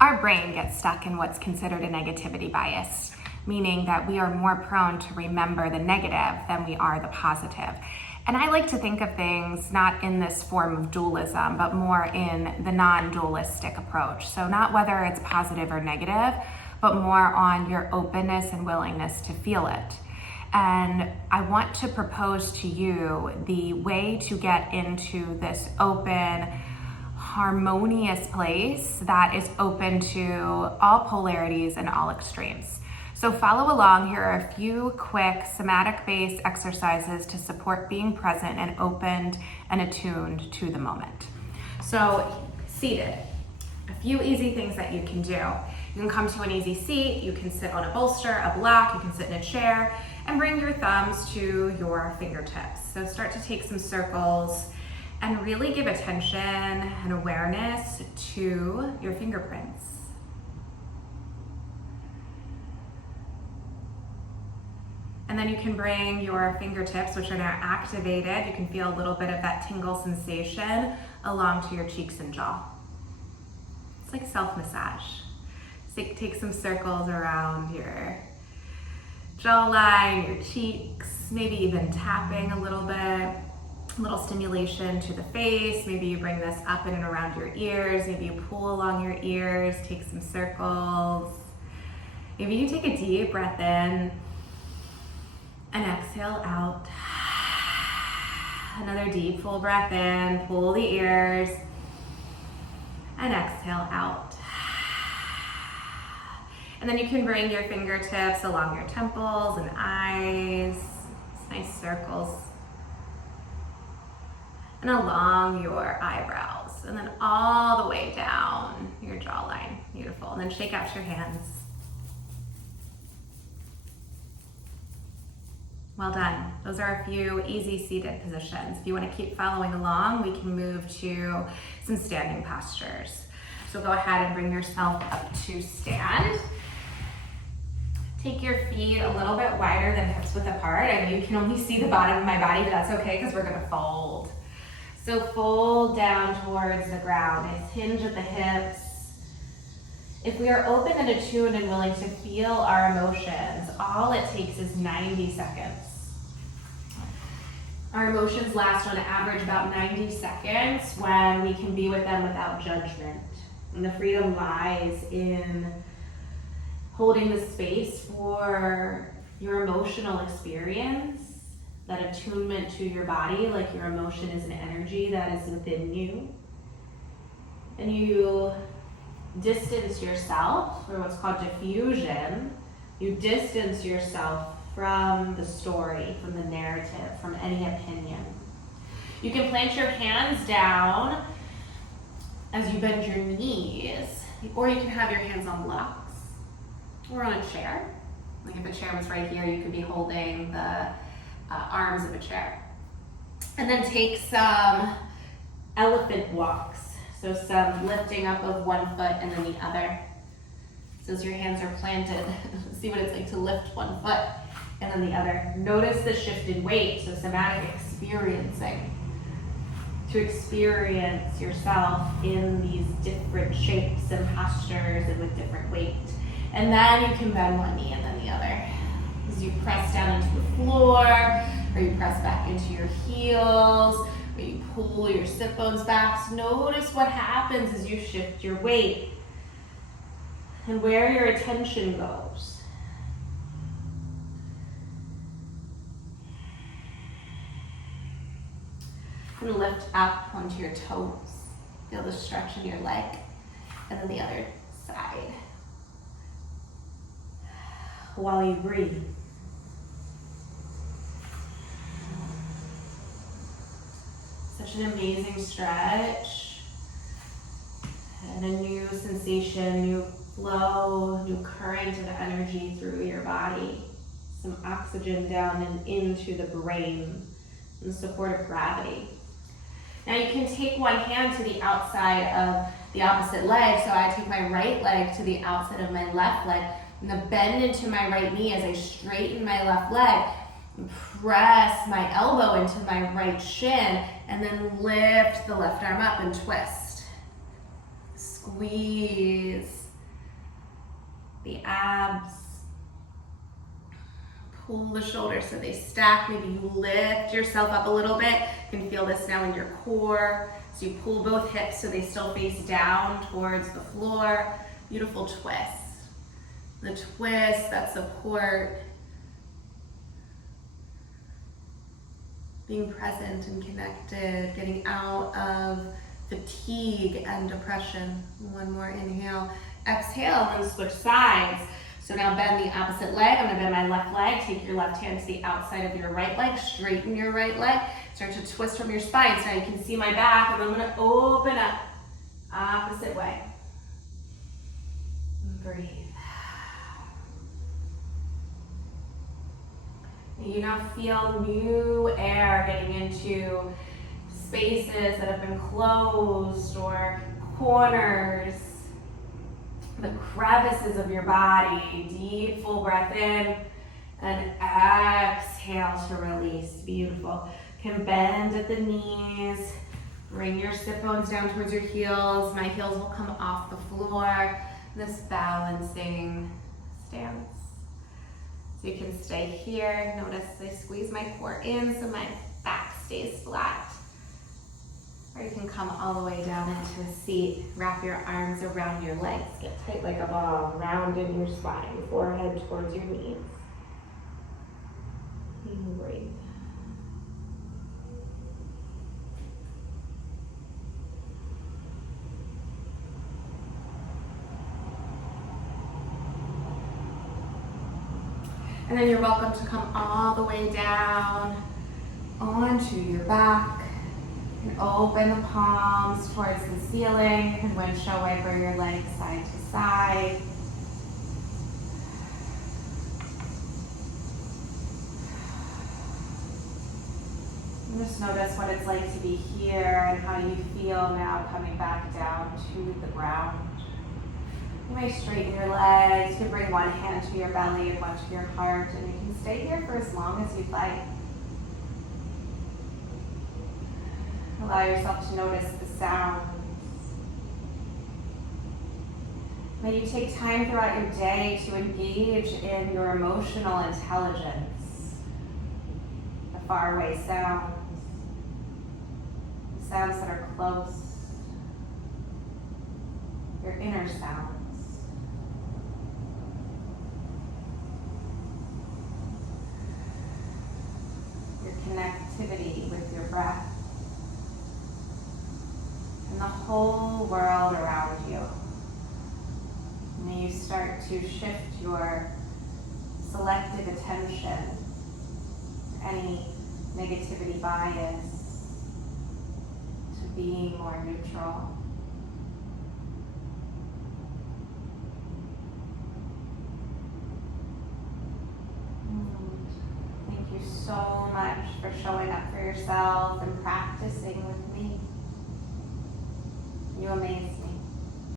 Our brain gets stuck in what's considered a negativity bias, meaning that we are more prone to remember the negative than we are the positive. And I like to think of things not in this form of dualism, but more in the non-dualistic approach. So not whether it's positive or negative, but more on your openness and willingness to feel it. And I want to propose to you the way to get into this open, harmonious place that is open to all polarities and all extremes. So follow along. Here are a few quick somatic-based exercises to support being present and opened and attuned to the moment. So seated, a few easy things that you can do. You can come to an easy seat, you can sit on a bolster, a block, you can sit in a chair, and bring your thumbs to your fingertips. So start to take some circles and really give attention and awareness to your fingerprints. And then you can bring your fingertips, which are now activated. You can feel a little bit of that tingle sensation along to your cheeks and jaw. It's like self-massage. So take some circles around your jawline, your cheeks, maybe even tapping a little bit, a little stimulation to the face. Maybe you bring this up in and around your ears. Maybe you pull along your ears, take some circles. Maybe you take a deep breath in and exhale out. Another deep full breath in, pull the ears, and exhale out. And then you can bring your fingertips along your temples and eyes, nice circles, and along your eyebrows, and then all the way down your jawline. Beautiful. And then shake out your hands. Well done. Those are a few easy seated positions. If you want to keep following along, we can move to some standing postures. So go ahead and bring yourself up to stand. Take your feet a little bit wider than hips width apart. I know you can only see the bottom of my body, but that's okay because we're gonna fold. So fold down towards the ground. Nice hinge at the hips. If we are open and attuned and willing to feel our emotions, all it takes is 90 seconds. Our emotions last on average about 90 seconds when we can be with them without judgment. And the freedom lies in holding the space for your emotional experience, that attunement to your body, like your emotion is an energy that is within you. And you distance yourself, or what's called diffusion. You distance yourself from the story, from the narrative, from any opinion. You can plant your hands down as you bend your knees, or you can have your hands on blocks or on a chair. Like if a chair was right here, you could be holding the arms of a chair. And then take some elephant walks. So some lifting up of one foot and then the other. So as your hands are planted, see what it's like to lift one foot and then the other. Notice the shift in weight, so somatic experiencing. To experience yourself in these different shapes and postures and with different weight. And then you can bend one knee and then the other. As you press down into the floor, or you press back into your heels, or you pull your sit bones back. So notice what happens as you shift your weight and where your attention goes. And lift up onto your toes. Feel the stretch in your leg, and then the other side. While you breathe. Such an amazing stretch. And a new sensation, new flow, new current of energy through your body. Some oxygen down and into the brain in the support of gravity. Now you can take one hand to the outside of the opposite leg. So I take my right leg to the outside of my left leg. I'm gonna bend into my right knee as I straighten my left leg. Press my elbow into my right shin and then lift the left arm up and twist. Squeeze pull the shoulders so they stack. Maybe you lift yourself up a little bit. You can feel this now in your core. So you pull both hips so they still face down towards the floor. Beautiful twist. The twist, that support. Being present and connected, getting out of fatigue and depression. One more inhale. Exhale, and then switch sides. So now bend the opposite leg. I'm gonna bend my left leg. Take your left hand to the outside of your right leg. Straighten your right leg. Start to twist from your spine. So now you can see my back, and I'm gonna open up. Opposite way. And breathe. You now feel new air getting into spaces that have been closed or corners, the crevices of your body. Deep, full breath in and exhale to release. Beautiful. Can bend at the knees. Bring your sit bones down towards your heels. My heels will come off the floor. This balancing stance. So you can stay here. Notice I squeeze my core in so my back stays flat. Or you can come all the way down into a seat. Wrap your arms around your legs. Get tight like a ball. Round in your spine. Forehead towards your knees. And breathe. And then you're welcome to come all the way down onto your back. And open the palms towards the ceiling. You can windshield wiper your legs side to side. And just notice what it's like to be here and how you feel now coming back down to the ground. You may straighten your legs. You can bring one hand to your belly and one to your heart, and you can stay here for as long as you'd like. Allow yourself to notice the sounds. May you take time throughout your day to engage in your emotional intelligence. The faraway sounds, the sounds that are close, your inner sounds. Connectivity with your breath and the whole world around you. May you start to shift your selective attention to any negativity bias to being more neutral. Thank you so much for showing up for yourself and practicing with me. You amaze